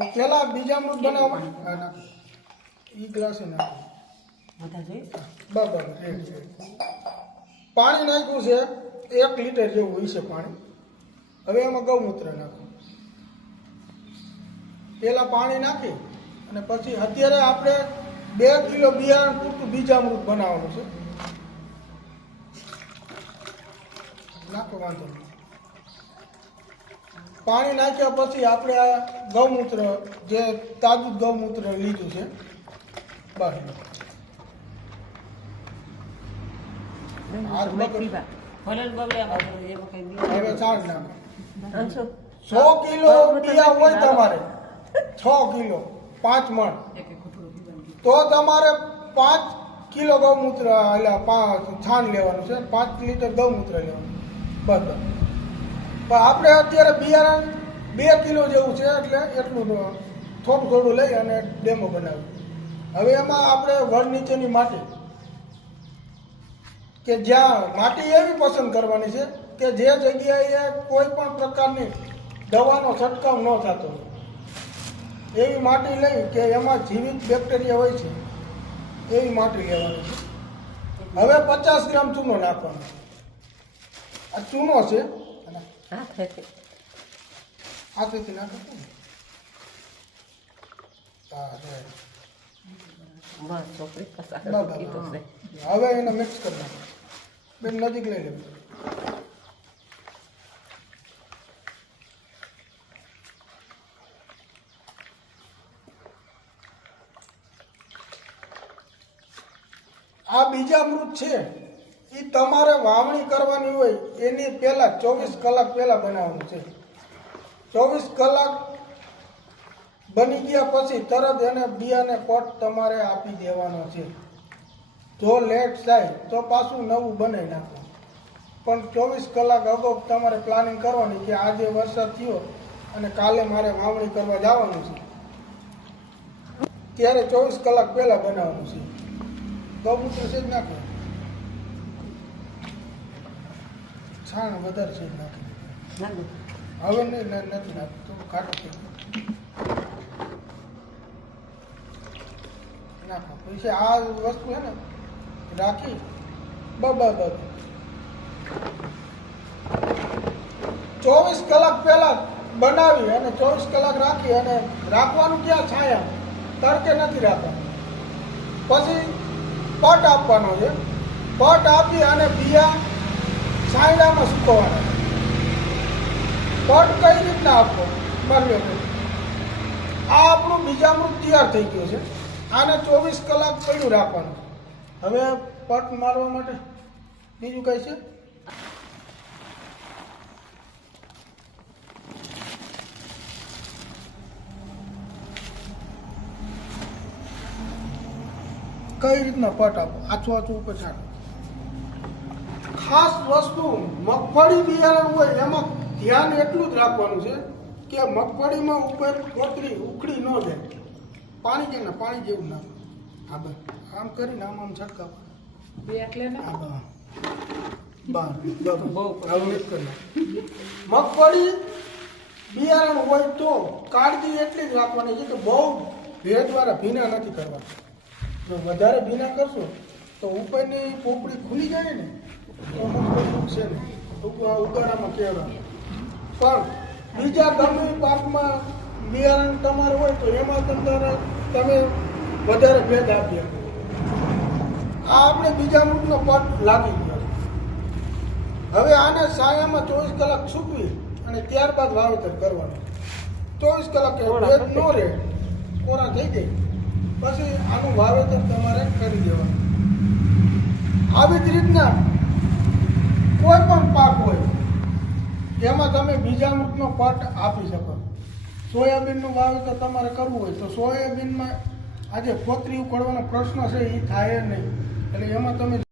પેલા બીજા અમૃત બનાવવા નાખો. એ ગ્લાસે નાખો. બરાબર પાણી નાખ્યું છે એક લીટર જેવું હોય છે પાણી. હવે એમાં ગૌમૂત્ર નાખો. પેલા પાણી નાખી અને પછી અત્યારે આપણે બે કિલો બિયારણ પૂરતું બીજામૃત બનાવવાનું છે. નાખો વાંધો નહીં. પાણી નાખ્યા પછી આપણે આ ગૌમૂત્ર, જે તાજું ગૌમૂત્ર લીધું છે બસ સો કિલો બિયા હોય તમારે. છ કિલો, પાંચ મણ. તો તમારે પાંચ કિલો ગૌમૂત્ર એટલે પાંચ છાણ લેવાનું છે, પાંચ લીટર ગૌમૂત્ર લેવાનું. બરાબર પણ આપણે અત્યારે બિયારણ બે કિલો જેવું છે એટલે એટલું થોડું થોડું લઈ અને ડેમો બનાવ્યું. હવે એમાં આપણે વડ નીચેની માટી કે જ્યાં માટી એવી પસંદ કરવાની છે કે જે જગ્યાએ કોઈ પણ પ્રકારની દવાનો છંટકાવ ન થતો એવી માટી લઈ કે એમાં જીવિત બેક્ટેરિયા હોય છે, એવી માટી લેવાની છે. હવે પચાસ ગ્રામ ચૂનો નાખવાનો. આ ચૂનો છે હવે એને મિક્સ કરી નજીક લઈ લેવું આ બીજા મૃત છે. એ તમારે વાવણી કરવાની હોય, એની પહેલા ચોવીસ કલાક પહેલા બનાવવાનું છે. ચોવીસ કલાક બની ગયા પછી તરત એને બિયાને પોટ તમારે આપી દેવાનો છે. જો લેટ થાય તો પાછું નવું બનાવી નાખો પણ ચોવીસ કલાક અગાઉ તમારે પ્લાનિંગ કરવાની કે આજે વરસાદ થયો અને કાલે મારે વાવણી કરવા જવાનું છે. ત્યારે ચોવીસ કલાક પહેલા બનાવવાનું છે? ગૌમૂત્ર છે જ નાખો છાણ વધારે છે નાખી હવે નહીં નથી નાખતું તો ખાટું નાખો. પછી આ વસ્તુ છે ને રાખી. બ બ બ ચોવીસ કલાક પહેલા બનાવી અને ચોવીસ કલાક રાખી અને રાખવાનું ક્યાં છાયા તડકે નથી રાખવાનું. પછી પટ આપવાનો છે. પટ આપી અને બિયા છાંયડામાં સૂકવવાના પટ કઈ રીતના આપવો બરાબર આ આપણું બીજામૃત તૈયાર થઈ ગયું છે. આને ચોવીસ કલાક પડ્યું રાખવાનું. હવે પટ મારવા માટે બીજું કઈ છે? કઈ રીતના પટ આપો? આછું આછું ઉપર છાંટો. ખાસ વસ્તુ મગફળી બિયારણ હોય એમાં ધ્યાન એટલું જ રાખવાનું છે કે મગફળીમાં ઉપર કોતરી ઉખડી ન જાય. પાણી કે ના પાણી જેવું ના હા બસ. આમ કરીને આમ આમ છટકાવ. મગફળી બિયારણ હોય તો કાળજી એટલી જ રાખવાની છે કે બહુ ભેજ દ્વારા ભીના નથી કરવા જો વધારે ભીના કરશો તો ઉપરની પોપડી ખુલી જાય ને હવે આને સાયામાં ચોવીસ કલાક સૂકવી અને ત્યારબાદ વાવેતર કરવાનું ચોવીસ કલાક નો ન રહે કોરા થઈ જાય પછી આનું વાવેતર તમારે કરી દેવાનું આવી જ રીતના કોઈ પણ પાક હોય એમાં તમે બીજામૃતનો પટ આપી શકો. સોયાબીનનું વાવેતર તમારે કરવું હોય, તો સોયાબીનમાં આજે કોતરી ઉકળવાનો પ્રશ્ન છે એ થાય નહીં. એટલે એમાં તમે